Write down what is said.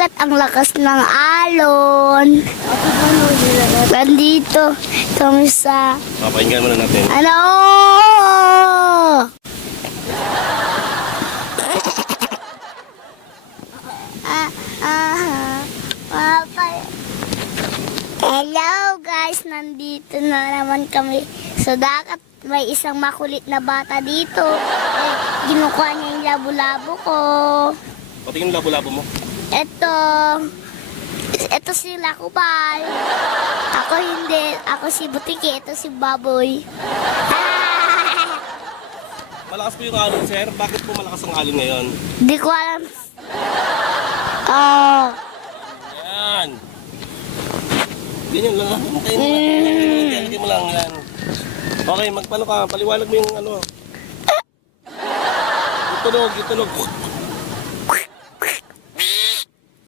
dagat, ang lakas ng alon. Nandito kami sa... Papakinggan muna natin. Ano? Hello guys, nandito na naman kami sa dagat. May isang makulit na bata dito. Ginukuha niya yung labo-labo ko. Patingin yung labo-labo mo. Ito si Lakupal. Ako hindi. Ako si Butiki. Ito si Baboy. Malakas po yung alon, sir. Bakit po malakas ang alon ngayon? Di ko alam. Oh. Yan. Ganyan lang. Hintayin mo lang. Hintayin mo lang yan. Okay, magpano ka. Paliwalag mo yung ano. Yung tunog.